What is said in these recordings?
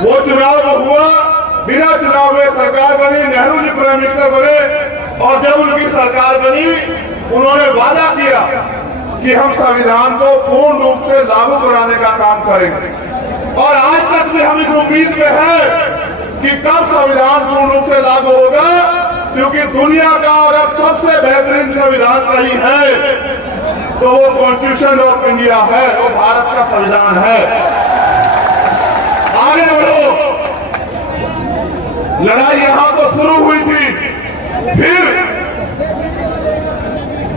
वो चुनाव हुआ, बिना चुनाव हुए सरकार बनी, नेहरू जी प्राइम मिनिस्टर बने और जब उनकी सरकार बनी उन्होंने वादा किया कि हम संविधान को पूर्ण रूप से लागू कराने का काम करेंगे। और आज तक भी हम इस उम्मीद में हैं कि कब संविधान पूर्ण रूप से लागू होगा, क्योंकि दुनिया का अगर सबसे बेहतरीन संविधान कहीं है तो वो कॉन्स्टिट्यूशन ऑफ इंडिया है, वो भारत का संविधान है। आगे बढ़ो। लड़ाई यहां तो शुरू हुई थी, फिर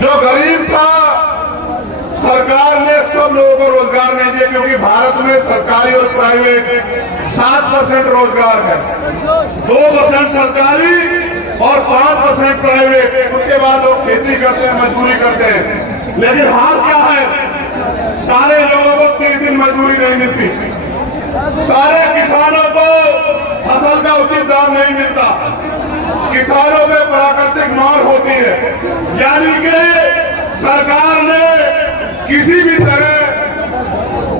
जो गरीब था सरकार ने सब लोगों को रोजगार नहीं दिया, क्योंकि भारत में सरकारी और प्राइवेट 7% रोजगार है, 2% सरकारी और 5% प्राइवेट। उसके बाद लोग खेती करते हैं, मजदूरी करते हैं। लेकिन हाल क्या है, सारे लोगों को 3 दिन मजदूरी नहीं मिलती, सारे किसानों को फसल का उचित दाम नहीं मिलता, किसानों पे प्राकृतिक मार होती है। यानी कि सरकार ने किसी भी तरह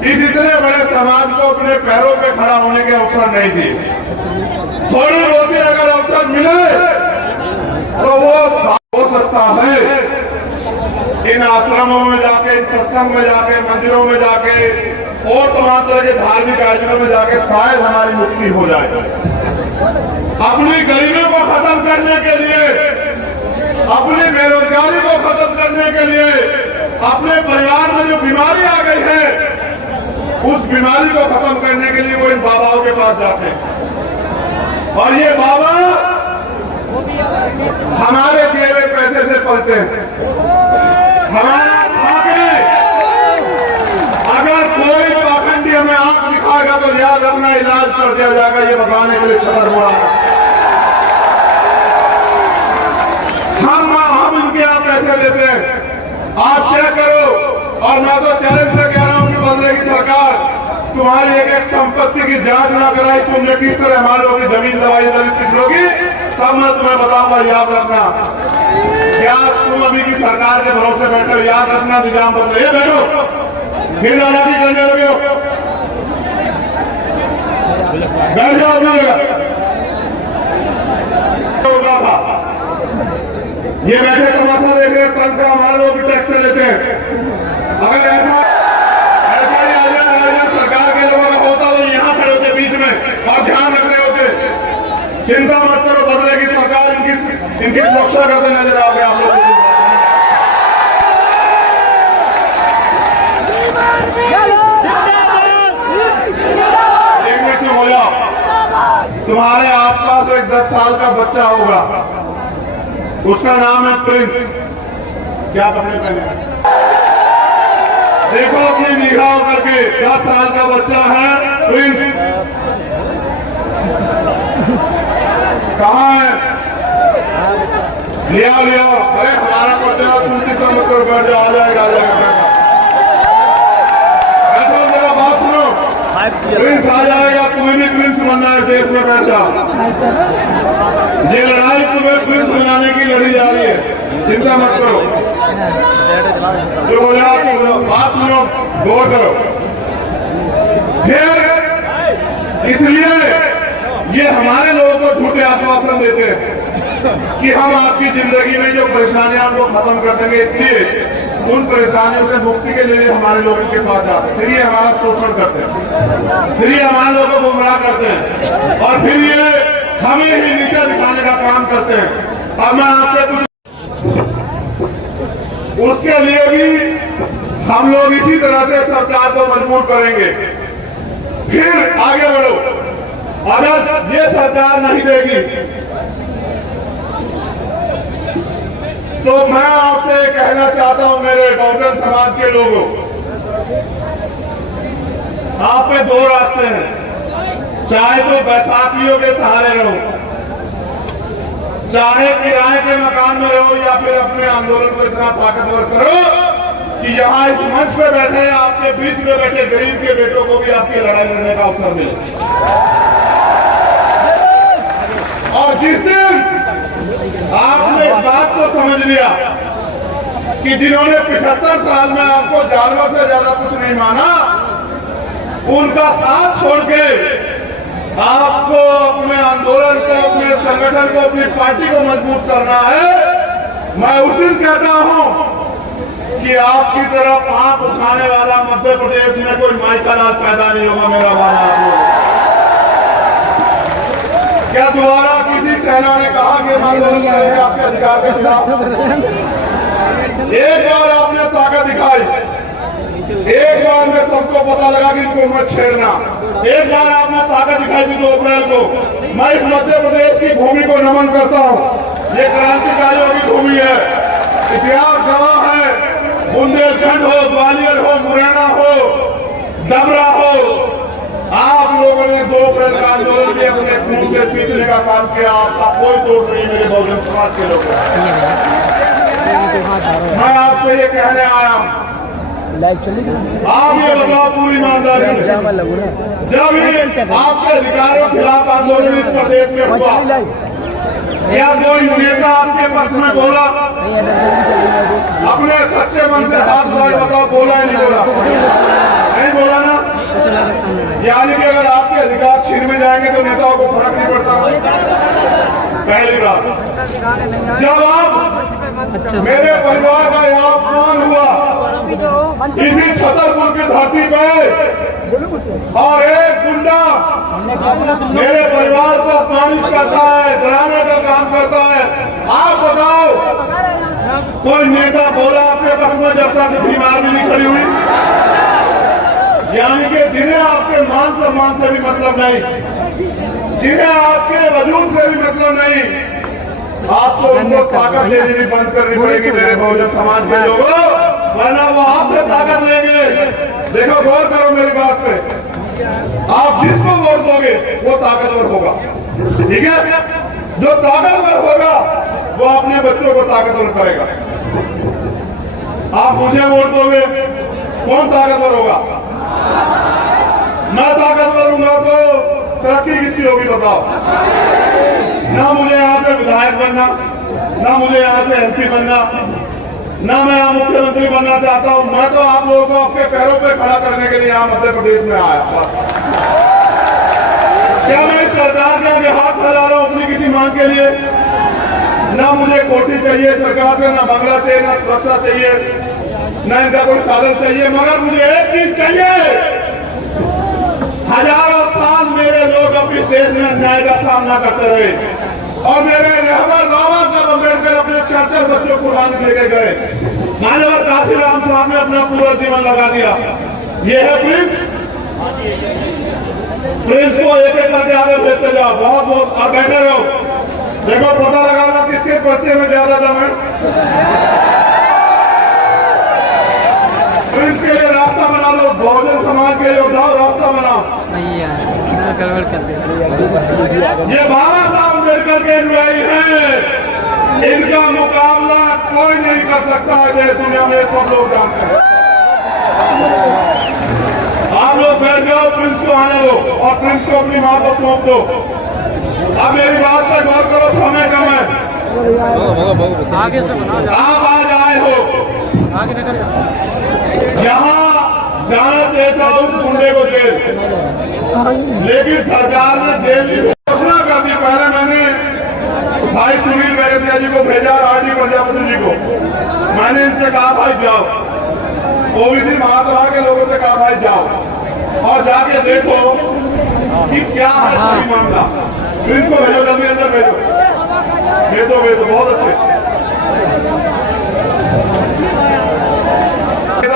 इस इतने बड़े समाज को अपने पैरों पे खड़ा होने के अवसर नहीं दिए। थोड़ी बहुत अगर अवसर मिले तो वो हो सकता है इन आश्रमों में जाके, इन सत्संग में जाके, मंदिरों में जाके और तमाम तरह के धार्मिक आयोजनों में जाके शायद हमारी मुक्ति हो जाए। अपनी गरीबी को खत्म करने के लिए, अपनी बेरोजगारी को खत्म करने के लिए, अपने परिवार में जो बीमारी आ गई है उस बीमारी को खत्म करने के लिए वो इन बाबाओं के पास जाते हैं। और ये बाबा हमारे दिए हुए पैसे से पलते हैं, हमारा खाके। अगर कोई पाखंडी हमें आंख दिखाएगा तो याद रखना इलाज कर दिया जाएगा, ये बताने के लिए छतर हुआ। हम इनके यहाँ पैसे देते हैं, आप चेक करो। और मैं तो चैलेंज से कह रहा हूं कि बदलेगी सरकार, तुम्हारी एक एक संपत्ति की जांच ना कराई, तुमने किस तरह हमारे लोगों की जमीन दवाई दलित पिछड़ों की, तब मैं तुम्हें बताऊंगा। याद रखना, क्या तुम अभी की सरकार के भरोसे बैठे हो? याद रखना निजाम बदले। ये बैठो, फिर लड़ाई करने लगे हो, बैठ जाओ अपनी जगह। ये बैठे तमाशा देख रहे हैं, तनख्वाह हमारे लोग टैक्स से लेते हैं। अगर ऐसा ही आ सरकार के लोगों का होता तो यहां खड़े होते बीच में और ध्यान रख रहे होते। चिंता मत करो, बदलेगी सरकार, इनकी सुरक्षा करते नजर आओगे आप लोग। एक मिनट हो जाओ। तुम्हारे आसपास एक 10 साल का बच्चा होगा, उसका नाम है प्रिंस। क्या कपड़े पहने? देखो अपनी निगाह करके, 10 साल का बच्चा है प्रिंस। कहाँ है? लिया। अरे हमारा बच्चा, तुम चिंता मत करो, बैठ जाओ, आ जाएगा। बात सुनो, प्रिंस आ जाएगा, तुम्हें भी प्रिंस बनना है देश में, बैठ जाओ। ये लड़ाई तुम्हें प्रिंस बनाने की लड़ी जा रही है, चिंता मत करो। जो हो जाओ, बात सुनो, गौर करो। फिर इसलिए ये हमारे लोगों को झूठे आश्वासन देते हैं कि हम आपकी जिंदगी में जो परेशानियां उनको खत्म कर देंगे, इसलिए उन परेशानियों से मुक्ति के लिए हमारे लोगों के पास जाते हैं। फिर ये हमारा शोषण करते हैं, फिर ये हमारे लोगों को गुमराह करते हैं और फिर ये हमें ही नीचे दिखाने का काम करते हैं। अब मैं आपसे कुछ, उसके लिए भी हम लोग इसी तरह से सरकार को मजबूर करेंगे। फिर आगे बढ़ो। अगर ये सरकार नहीं देगी तो मैं आपसे कहना चाहता हूं, मेरे बहुजन समाज के लोगों, आप पे 2 रास्ते हैं। चाहे तो बैसाखियों के सहारे रहो, चाहे किराए के मकान में रहो, या फिर अपने आंदोलन को इतना ताकतवर करो कि यहां इस मंच पे बैठे, आपके बीच में बैठे गरीब के बेटों को भी आपकी लड़ाई लड़ने का अवसर मिले। और जिस दिन आपने इस बात को समझ लिया कि जिन्होंने 75 साल में आपको जानवर से ज्यादा कुछ नहीं माना, उनका साथ छोड़ के आंदोलन को, अपने संगठन को, अपनी पार्टी को मजबूत करना है, मैं उस दिन कहता हूं कि आपकी तरफ आंख उठाने वाला मध्य प्रदेश में कोई माइकल आज पैदा नहीं होगा। मेरा वाला क्या दोबारा किसी सेना ने कहा कि हम आंदोलन करेंगे आपके अधिकार के खिलाफ? एक बार आपने ताकत दिखाई, एक बार में सबको पता लगा कि इनको मत छेड़ना। एक बार आपने ताकत दिखाई थी 2 अप्रैल को। मैं इस मध्य प्रदेश की भूमि को नमन करता हूं। ये क्रांतिकारियों की भूमि है, इतिहास गवाह है। बुंदेलखंड हो, ग्वालियर हो, मुरैना हो, डबरा हो, आप लोगों ने 2 अप्रैल का आंदोलन भी अपने खून से सींचने का काम किया। आपका कोई तोड़ नहीं मेरे बहुजन समाज के लोगों। मैं आपसे ये कहने आया हूं, आप ये बताओ पूरी ईमानदारी से, जब आपके अधिकारों के खिलाफ आंदोलन इस प्रदेश में हुआ, क्या कोई नेता आपके पक्ष में बोला? अपने सच्चे मन से हाथ उठाए बताओ, बोला है नहीं बोला? नहीं बोला ना। यानी कि अगर आपके अधिकार छीन में जाएंगे तो नेताओं को फर्क नहीं पड़ता। पहली बात, जब आप मेरे परिवार का यहाँ अपमान हुआ इसी छतरपुर की धरती पे, और एक गुंडा मेरे परिवार को अपमानित करता है, डराने का काम करता है, आप बताओ कोई नेता बोला आपके पक्ष में जब तक बीमार भी नहीं खड़ी हुई? यानी कि जिन्हें आपके मान सम्मान से भी मतलब नहीं, जिन्हें आपके वजूद से भी मतलब नहीं, आपको उनको ताकत देनी भी बंद करनी पड़ेगी मेरे बहुजन समाज के लोगों, वरना वो आपसे ताकत लेंगे। देखो, गौर करो मेरी बात पे, आप जिसको वोट दोगे वो ताकतवर होगा, ठीक है? जो ताकतवर होगा वो अपने बच्चों को ताकतवर करेगा। आप मुझे वोट दोगे, कौन ताकतवर होगा? मैं ताकतवर हूंगा तो तरक्की किसकी होगी बताओ? ना मुझे यहाँ से विधायक बनना, ना मुझे यहाँ से एमपी बनना, ना मैं यहाँ मुख्यमंत्री बनना चाहता हूँ। मैं तो आप लोगों को आपके पैरों पे खड़ा करने के लिए यहाँ मध्य प्रदेश में आया। क्या मैं इस सरकार के आगे हाथ फैला रहा हूँ अपनी किसी मांग के लिए? ना मुझे कोठी चाहिए सरकार से, ना बंगला चाहिए, ना सुरक्षा चाहिए, ना इनका कोई साधन चाहिए, मगर मुझे एक चीज चाहिए। हजारों साल मेरे लोग अपने देश में अन्याय का सामना करते रहे, और मेरे रहबर बाबा साहब अम्बेडकर अपने 4 बच्चों को कुर्बानी देके गए। मान्यवर काशीराम साहब ने अपना पूरा जीवन लगा दिया। ये है प्रिंस, प्रिंस को एक एक करके आगे भेजते जाओ। बहुत बहुत आप बैठे रहो, देखो पता लगाना किसके पर्चे में ज्यादा दम है। प्रिंस के लिए रास्ता बना दो, बहुजन समाज के योद्धाओं रास्ता बनाओ। ये बाबा साहब अम्बेडकर के अनुयायी हैं, इनका मुकाबला कोई नहीं कर सकता है देश दुनिया में, सब लोग जानते हैं। आप लोग बैठ जाओ, प्रिंस को आने दो और प्रिंस को अपनी मां को सौंप दो। अब मेरी बात पर गौर करो, समय कम है। आप आज आए हो, यहाँ जाना चाहिए था उस गुंडे को जेल, लेकिन सरकार ने जेल की घोषणा कर दी। पहले मैंने भाई सुनील बैरसिया जी को भेजा, आरडी प्रजापति जी को। मैंने इनसे कहा भाई जाओ, ओबीसी महासभा के लोगों से कहा भाई जाओ और जाके देखो कि क्या है सही मामला। फिर इनको भेजो, जल्दी अंदर भेजो, भेजो भेजो, बहुत अच्छे।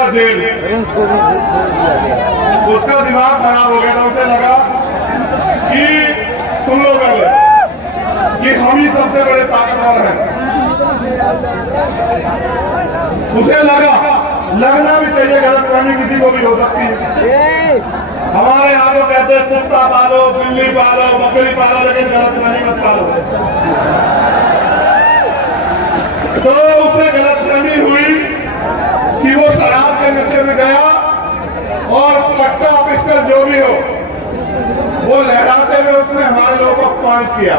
जेल, उसका दिमाग खराब हो गया था। उसे लगा कि सुन लो पहले कि हम ही सबसे बड़े ताकतवर हैं। उसे लगना भी चाहिए, गलतफहमी किसी को भी हो सकती है। हमारे यहाँ तो कहते हैं कुत्ता पालो, बिल्ली पालो, बकरी पालो, लेकिन गलतफहमी मत पालो। तो उसे गलतफहमी हुई कि वो शराब के नशे में गया और पट्टा पिस्टल जो भी हो वो लहराते हुए उसने हमारे लोगों को अपमानित किया,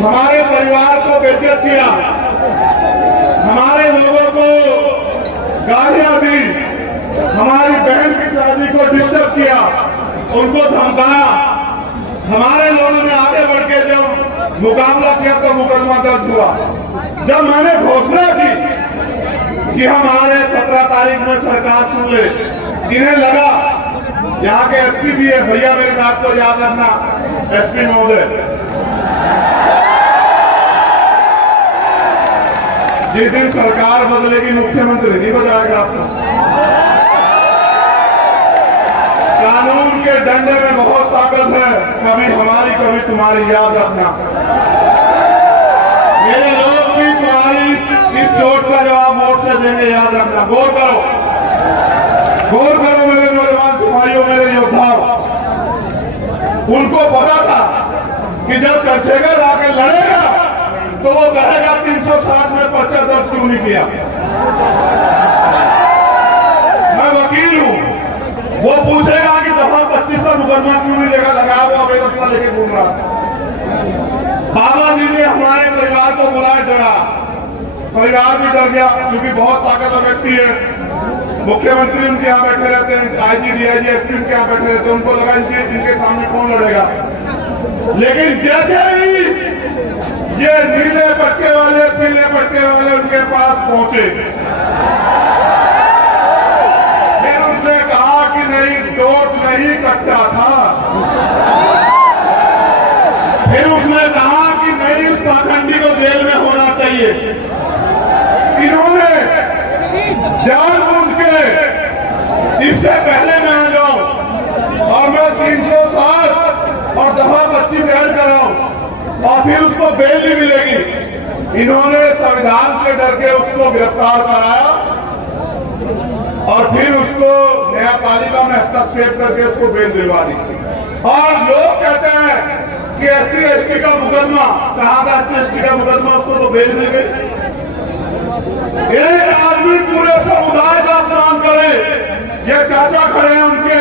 हमारे परिवार को बेइज्जत किया, हमारे लोगों को गालियां दी, हमारी बहन की शादी को डिस्टर्ब किया, उनको धमकाया। हमारे लोगों ने आगे बढ़ के जब मुकाबला किया तो मुकदमा दर्ज हुआ। जब मैंने घोषणा की कि हम आ रहे 17 तारीख में सरकार सुन ले, इन्हें लगा, यहाँ के एसपी भी है भैया, मेरी बात को याद रखना एसपी महोदय, जिस दिन सरकार बदलेगी मुख्यमंत्री नहीं बदलेगा आपको। कानून के डंडे में बहुत ताकत है, कभी हमारी कभी तुम्हारी, याद रखना। मेरे लोग भी तुम्हारी इस चोट का जवाब वोट से देंगे, याद रखना। गौर करो, गौर करो मेरे नौजवान सिपाहियों, मेरे योद्धाओं। उनको पता था कि जब चंद्रशेखर आके लड़ेगा तो वो कहेगा 360 में पर्चा दर्ज क्यों नहीं किया। मैं वकील हूं, वो पूछेगा कि दफा 25 का मुकदमा क्यों नहीं लेगा, लगा वो अवैधता लेके घूम रहा था। बाबा जी ने हमारे परिवार को बुलाया, डरा, परिवार भी डर गया क्योंकि बहुत ताकतवर व्यक्ति है। मुख्यमंत्री उनके यहाँ बैठे रहते हैं, आईजी डीआईजी एसपी उनके यहाँ बैठे रहते हैं, उनको लगा इनके सामने कौन लड़ेगा। लेकिन जैसे ही ये नीले पट्टे वाले पीले पट्टे वाले उनके पास पहुंचे, फिर उसने कहा कि नहीं, डोट नहीं कट्टा था। फिर उसने कहा कि नहीं, उस पाखंडी को जेल में होना चाहिए। इन्होंने जानबूझ के इससे पहले मैं आ जाऊं और मैं 360 और दफा 25 ऐड कराऊं और फिर उसको बेल नहीं मिलेगी। इन्होंने संविधान से डर के उसको गिरफ्तार कराया और फिर उसको न्यायपालिका में हस्तक्षेप करके उसको बेल दिलवा दी। और लोग कहते हैं कि एससी एसटी का मुकदमा, कहा था एससी एसटी का मुकदमा, उसको तो बेल मिल गई। एक आदमी पूरे समुदाय का अपमान करे, ये चाचा खड़े हैं उनके,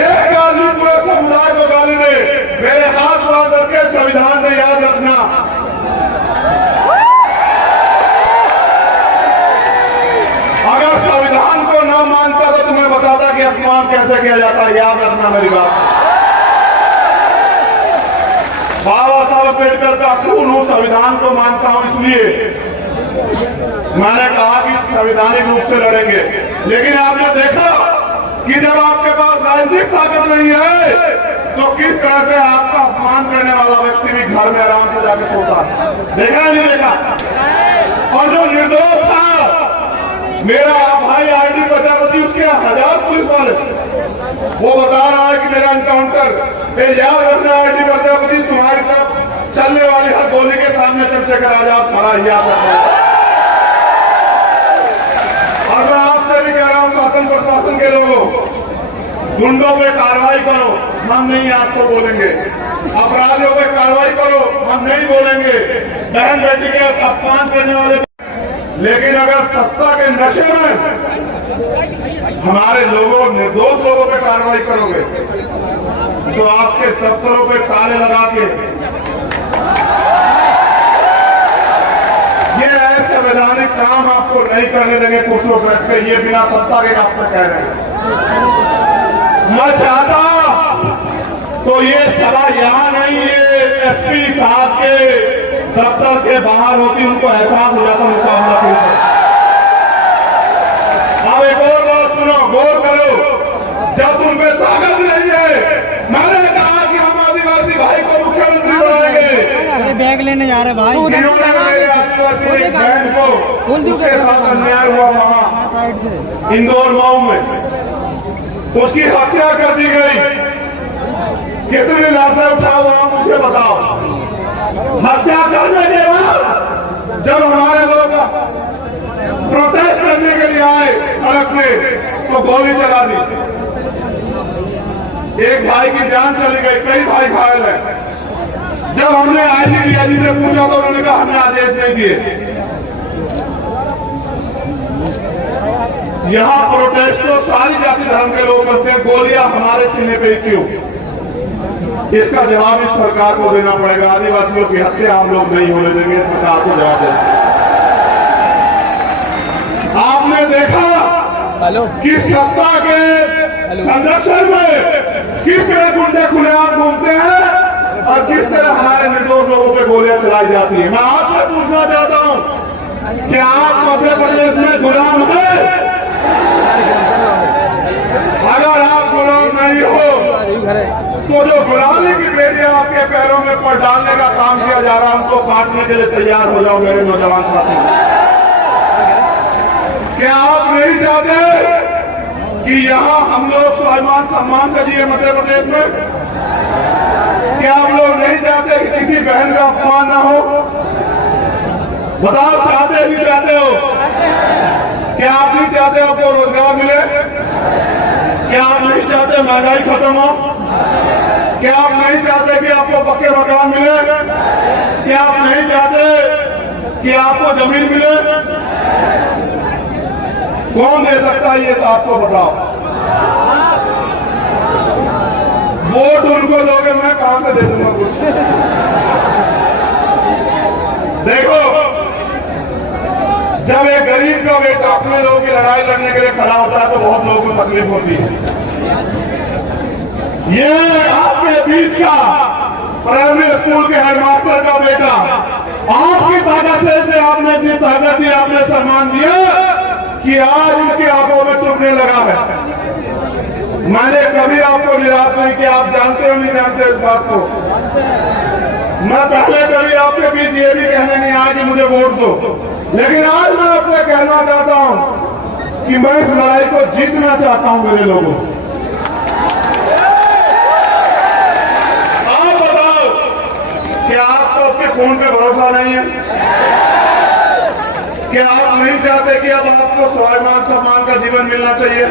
एक आदमी पूरे समुदाय को गाली दे, मेरे हाथ बांध करके संविधान ने, याद रखना। अगर संविधान को न मानता तो तुम्हें बताता कि अपमान कैसे किया जाता है, याद रखना मेरी बात। बाबा साहब अम्बेडकर का खून हूं, संविधान को मानता हूं, इसलिए मैंने कहा कि संवैधानिक रूप से लड़ेंगे। लेकिन आपने देखा कि जब आपके पास राजनीतिक ताकत नहीं है तो किस तरह से आपका अपमान करने वाला व्यक्ति भी घर में आराम से जाके सोता है। देखा नहीं देखा? और जो निर्दोष था मेरा भाई आईडी प्रजापति, उसके 1000 पुलिस वाले, वो बता रहा है कि मेरा एनकाउंटर, याद रखना आईडी प्रजापति, तुम्हारी तरफ चलने वाली हर गोली के सामने चंद्रशेखर आजाद खड़ा, याद रखना। और मैं आपसे भी कह रहा हूं, शासन प्रशासन के लोगों, गुंडों पे कार्रवाई करो, हम नहीं आपको बोलेंगे। अपराधियों पे कार्रवाई करो, हम नहीं बोलेंगे। बहन बेटी के अपमान करने वाले, लेकिन अगर सत्ता के नशे में हमारे लोगों, निर्दोष लोगों पे कार्रवाई करोगे तो आपके दफ्तरों पे ताले लगा के ये असंवैधानिक काम आपको नहीं करने देंगे कुर्सियों पर बैठ के। ये बिना सत्ता के आपसे कह रहे हैं। मैं चाहता तो ये सभा यहाँ नहीं, ये एसपी साहब के दफ्तर के बाहर होती, उनको एहसास हो जाता मुकाबला क्यों। अब एक और बात सुनो, गौर करो, जब तुम पे ताकत नहीं है, मैंने कहा कि हम आदिवासी भाई को मुख्यमंत्री बनाएंगे। बैग लेने जा रहे भाई, इन्होंने मेरे आदिवासी एक बहन को, उसके साथ अन्याय हुआ वहां इंदौर मऊ में, उसकी हत्या कर दी गई। कितनी लाशें उठाओ वहां, मुझे बताओ। हत्या करने के बाद जब हमारे लोग प्रोटेस्ट करने के लिए आए सड़क पे तो गोली चला दी, एक भाई की जान चली गई, कई भाई घायल हैं। जब हमने आईजी से पूछा तो उन्होंने कहा हमने आदेश नहीं दिए। यहां प्रोटेस्ट तो सारी जाति धर्म के लोग करते हैं, गोलियां हमारे सीने पे क्यों? इसका जवाब इस सरकार को देना पड़ेगा। आदिवासियों की हत्या हम लोग नहीं होने देंगे, सरकार को जवाब देना। आपने देखा कि सत्ता के संरक्षण में किस तरह गुंडे खुलेआम घूमते हैं बुलाई जाती है। मैं आपसे पूछना चाहता हूं कि आप मध्य प्रदेश में गुलाम हैं? अगर आप गुलाम नहीं हो तो जो गुलामी की बेड़ियां आपके पैरों में पड़ डालने का काम किया जा रहा है उनको काटने के लिए तैयार हो जाओ मेरे नौजवान साथी। क्या आप नहीं चाहते कि यहां हम लोग स्वाभिमान सम्मान से जिए मध्य प्रदेश में? क्या आप लोग नहीं चाहते कि किसी बहन का अपमान ना हो? बताओ, चाहते नहीं चाहते हो? क्या आप नहीं चाहते आपको रोजगार मिले? क्या आप नहीं चाहते महंगाई खत्म हो? क्या आप नहीं चाहते कि आपको पक्के मकान मिले? क्या आप नहीं चाहते कि आपको जमीन मिले? कौन दे सकता है ये तो आपको बताओ। वोट उनको दोगे, मैं कहां से दे दूंगा कुछ? देखो, जब एक गरीब का बेटा अपने लोगों की लड़ाई लड़ने के लिए खड़ा होता है तो बहुत लोगों को तकलीफ होती है। ये आपके बीच का प्राइमरी स्कूल के हेडमास्टर का बेटा आपकी ताकत से आपने दी, ताकत दी, आपने सम्मान दिया कि आज उनकी आंखों में चुभने लगा है। मैंने कभी आपको निराश नहीं किया, आप जानते हो नहीं जानते इस बात को। मैं पहले कभी आपके बीच ये भी कहने नहीं आया कि मुझे वोट दो, लेकिन आज मैं आपसे कहना चाहता हूं कि मैं इस लड़ाई को जीतना चाहता हूं मेरे लोगों। आप बताओ कि आपको आपके खून पे भरोसा नहीं है? क्या आप नहीं चाहते कि अब आपको स्वाभिमान सम्मान का जीवन मिलना चाहिए?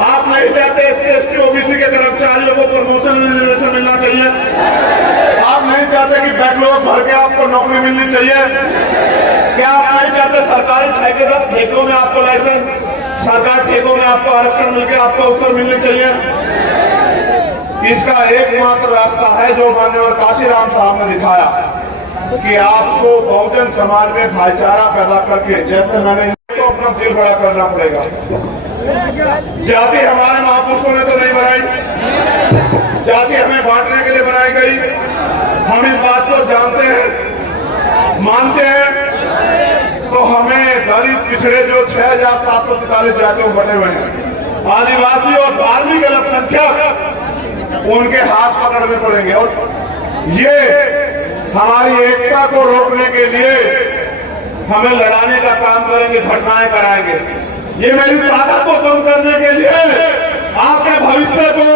आप नहीं चाहते एससी एसटी ओबीसी के कर्मचारियों को प्रमोशन रिजर्वेशन मिलना चाहिए? आप नहीं चाहते कि बैकलॉग भर के आपको नौकरी मिलनी चाहिए? क्या आप नहीं चाहते सरकारी ठेकों में आपको लाइसेंस, सरकारी ठेकों में आपको आरक्षण मिलकर आपको अवसर मिलने चाहिए? इसका एकमात्र रास्ता है जो माननीय काशीराम साहब ने दिखाया कि आपको बहुजन समाज में भाईचारा पैदा करके, जैसे मैंने तो अपना दिल बड़ा करना पड़ेगा। जाति हमारे महापुरुषों ने तो नहीं बनाई, जाति हमें बांटने के लिए बनाई गई। हम इस बात को जानते हैं, मानते हैं। तो हमें दलित पिछड़े जो 6,743 जातियों बने हुए हैं, आदिवासी और धार्मिक अल्पसंख्यक, उनके हाथ पकड़ने पड़ेंगे। और ये हमारी एकता को रोकने के लिए हमें लड़ाने का काम करेंगे, घटनाएं कराएंगे। ये मेरी ताकत को कम करने के लिए, आपके भविष्य को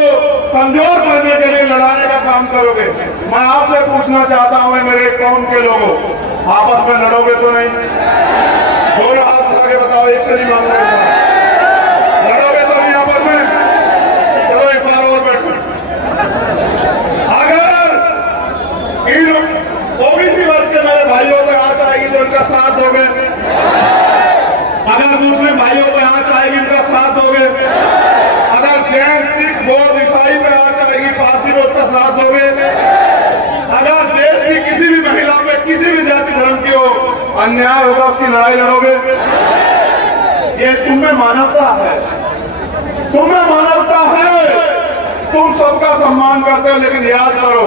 कमजोर करने के लिए लड़ाने का काम करोगे। मैं आपसे पूछना चाहता हूं मेरे कौम के लोगों, आपस में लड़ोगे तो नहीं? दोनों हाथ उठा के बताओ, एक से नहीं मांगोगे, लड़ोगे तो नहीं आपस में? चलो एक बार और बैठो। अगर ओबीसी वर्ग के मेरे भाइयों पे आंच आएगी तो इनका साथ दोगे? अगर मुस्लिम भाइयों पे आंच आएगी इनका साथ दोगे? अगर जैन सिख बौद्ध ईसाई पे आंच आएगी पारसी में उसका साथ दोगे? अगर देश की किसी भी महिला पे किसी भी जाति धर्म की हो अन्याय होगा उसकी लड़ाई लड़ोगे? ये तुम्हें मानवता है, तुम्हें मानवता है। तुम सबका सम्मान करते हो, लेकिन याद करो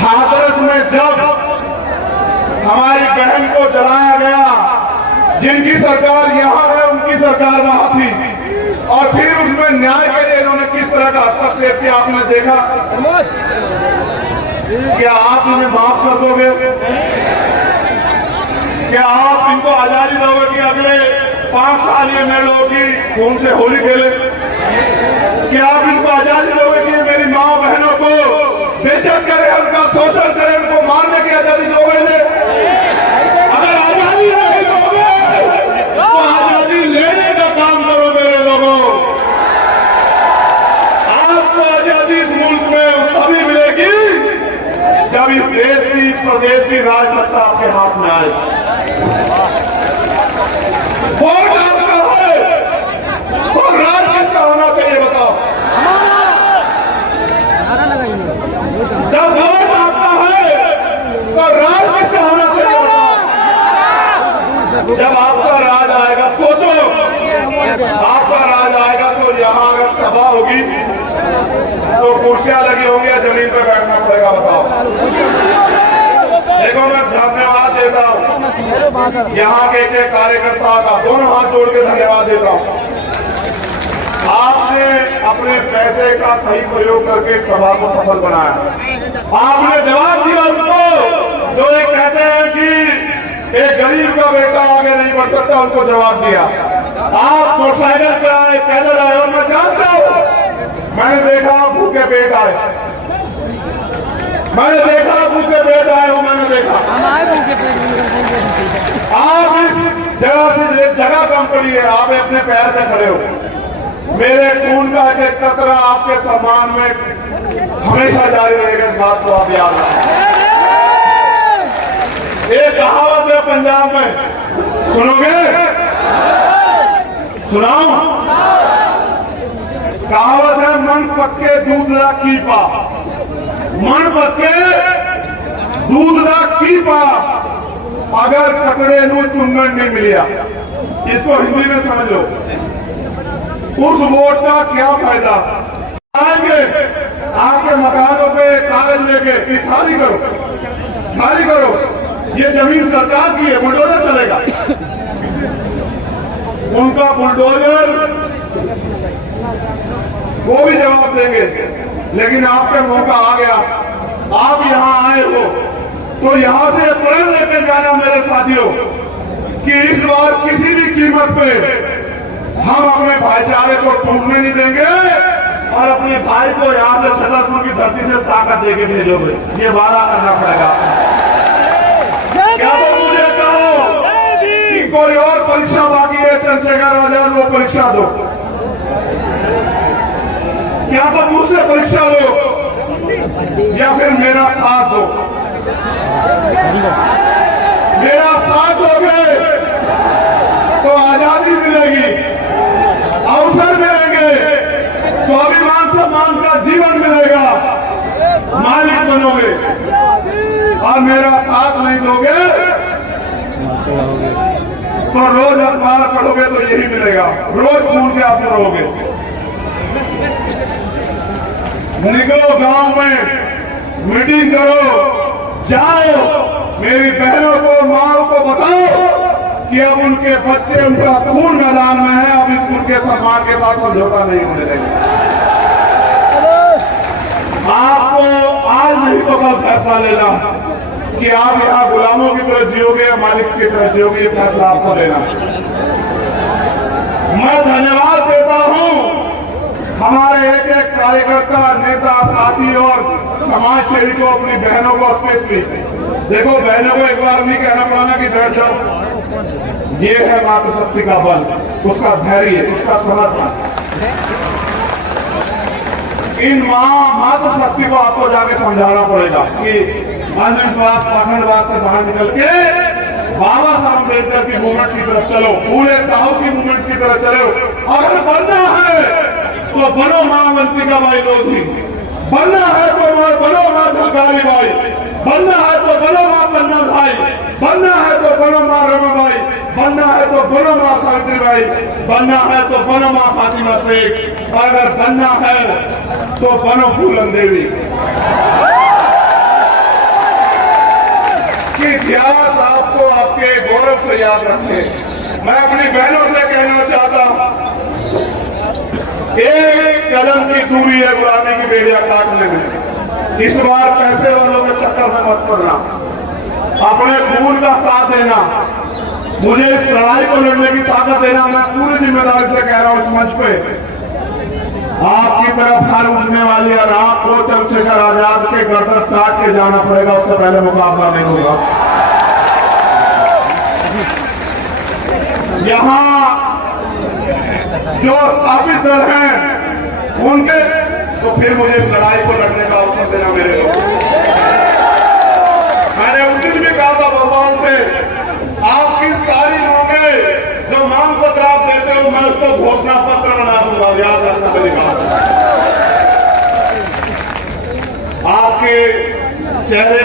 हाथरस में जब हमारी बहन को जलाया गया, जिनकी सरकार यहां है उनकी सरकार वहां थी, और फिर उसमें न्याय के लिए इन्होंने किस तरह का हस्तक्षेप किया आपने देखा? क्या आप इन्हें माफ कर दोगे? क्या आप इनको आजादी दोगे कि अगले 5 साल ये मेरे लोगों की खून से होली खेले? क्या आप इनको आजादी दोगे कि मेरी माँ बहनों को बेइज्जत करे, उनका शोषण करे, उनको मारने की आजादी दोगे? अगर आजादी नहीं दोगे तो आजादी लेने का काम करो मेरे लोगों। आपको आजादी इस मुल्क में तभी मिलेगी जब इस देश की, इस प्रदेश की राज सत्ता आपके हाथ में आए। वोट आपका है तो राज किसका होना चाहिए बताओ? जब वोट आपका है तो राज किसका होना चाहिए बताओ? जब आपका राज आएगा, सोचो आपका राज आएगा तो यहां अगर सभा होगी तो कुर्सियां लगी होंगी या जमीन पर बैठना पड़ेगा बताओ? देखो मैं धन्यवाद देता हूँ यहाँ के एक कार्यकर्ता का, दोनों हाथ जोड़ के धन्यवाद देता हूँ। आपने अपने पैसे का सही प्रयोग करके सभा को सफल बनाया। आपने जवाब दिया उनको जो ये कहते हैं कि एक गरीब का बेटा आगे नहीं बढ़ सकता, उनको जवाब दिया। आप मोटरसाइकिल पे आए, पैदल आए, और मैं जानता हूं, मैंने देखा भूखे पेट आए, मैंने देखा भूखे पेट आए हो, मैंने देखा। आप इस जगह से जगह कम पड़ी है, आप अपने पैर पे खड़े हो। मेरे खून का एक कतरा आपके सम्मान में हमेशा जारी रहेगा, इस बात को आप याद रखें। एक कहावत है पंजाब में, सुनोगे? सुनाओ। कहावत है, मन पक्के दूध ला की पा, मन पक्के दूध ला की पा, अगर ककड़े नु चुंगन नहीं मिलिया। इसको हिंदी में समझ लो, उस वोट का क्या फायदा? आएंगे आपके मकानों पे कागज लेके कि खाली करो, खाली करो, ये जमीन सरकार की है, बुलडोजर चलेगा। उनका बुलडोजर वो भी जवाब देंगे, लेकिन आपका मौका आ गया, आप यहां आए हो तो यहां से प्रण लेकर जाना मेरे साथियों कि इस बार किसी भी कीमत पे हम अपने भाईचारे को टूटने नहीं देंगे और अपने भाई को यहां से छतरपुर की धरती से ताकत देके भेजोगे, ये वादा करना पड़ेगा। क्या तो मुझे कहो कि कोई और परीक्षा बाकी है चंद्रशेखर आजाद, वो परीक्षा दो, क्या तो मुझसे परीक्षा लो या फिर मेरा साथ दो। मेरा साथ दोगे तो आजादी मिलेगी, अवसर मिलेंगे, स्वाभिमान सम्मान का जीवन मिलेगा, मालिक बनोगे। और मेरा साथ नहीं दोगे तो रोज अखबार पढ़ोगे तो यही मिलेगा, रोज खून के आंसू रहोगे। निकलो गांव में, मीटिंग करो, जाओ, मेरी बहनों को, माओ को बताओ कि अब उनके बच्चे, उनका खून मैदान में है, अब उनके सम्मान के साथ समझौता नहीं होने देंगे। आपको आज नहीं तो कल फैसला लेना कि आप यहां गुलामों की तरह जियोगे या मालिक की तरह जियोगे, ये फैसला आपको लेना। मैं धन्यवाद देता हूं हमारे एक एक कार्यकर्ता, नेता, साथी और समाज सेवी को, अपनी बहनों को स्पेशली। देखो, बहनों को एक बार नहीं कहना पड़ाना कि बैठ जाओ, ये है मातृशक्ति का बल, उसका धैर्य, उसका समर्पण। इन मातृशक्ति को आपको जाके समझाना पड़ेगा कि अंधविश्वास, पाखंडवाद से बाहर निकल के बाबा साहब अम्बेडकर की मूवमेंट की तरफ चलो, पूरे साहब की मूवमेंट की तरफ चलो। अगर बनना है तो बनो महामंत्री का भाई लोधी, बनना है तो बनो मां झलकारी भाई, बनना है तो बनो मां पन्ना भाई, बनना है तो बनो मां रमा भाई, बनना है तो बनो मां सावित्री भाई, बनना है तो बनो मां फातिमा शेख, और अगर बनना है तो बनो फूलन देवी। कि इतिहास आपको आपके गौरव से याद रखे। मैं अपनी बहनों से कहना चाहता हूं, एक कदम की दूरी है गुलामी की बेड़ियां काटने में। इस बार पैसे वालों के चक्कर में मत पड़ना, अपने खून का साथ देना, मुझे इस लड़ाई को लड़ने की ताकत देना। मैं पूरी जिम्मेदारी से कह रहा हूं, इस मंच पे आपकी तरफ हर उठने वाली और आपको चंद्रशेखर आजाद के गर्दन काट के जाना पड़ेगा, उससे पहले मुकाबला नहीं होगा। यहां जो स्थापित दल हैं उनके, तो फिर मुझे इस लड़ाई को लड़ने का अवसर देना मेरे लोग। मैंने उस दिन भी कहा था भगवान से, आपकी सारी मांगे जो मांग पत्र आप देते हो, मैं उसको घोषणा पत्र बना दूंगा, याद रखना मेरी बात। आपके चेहरे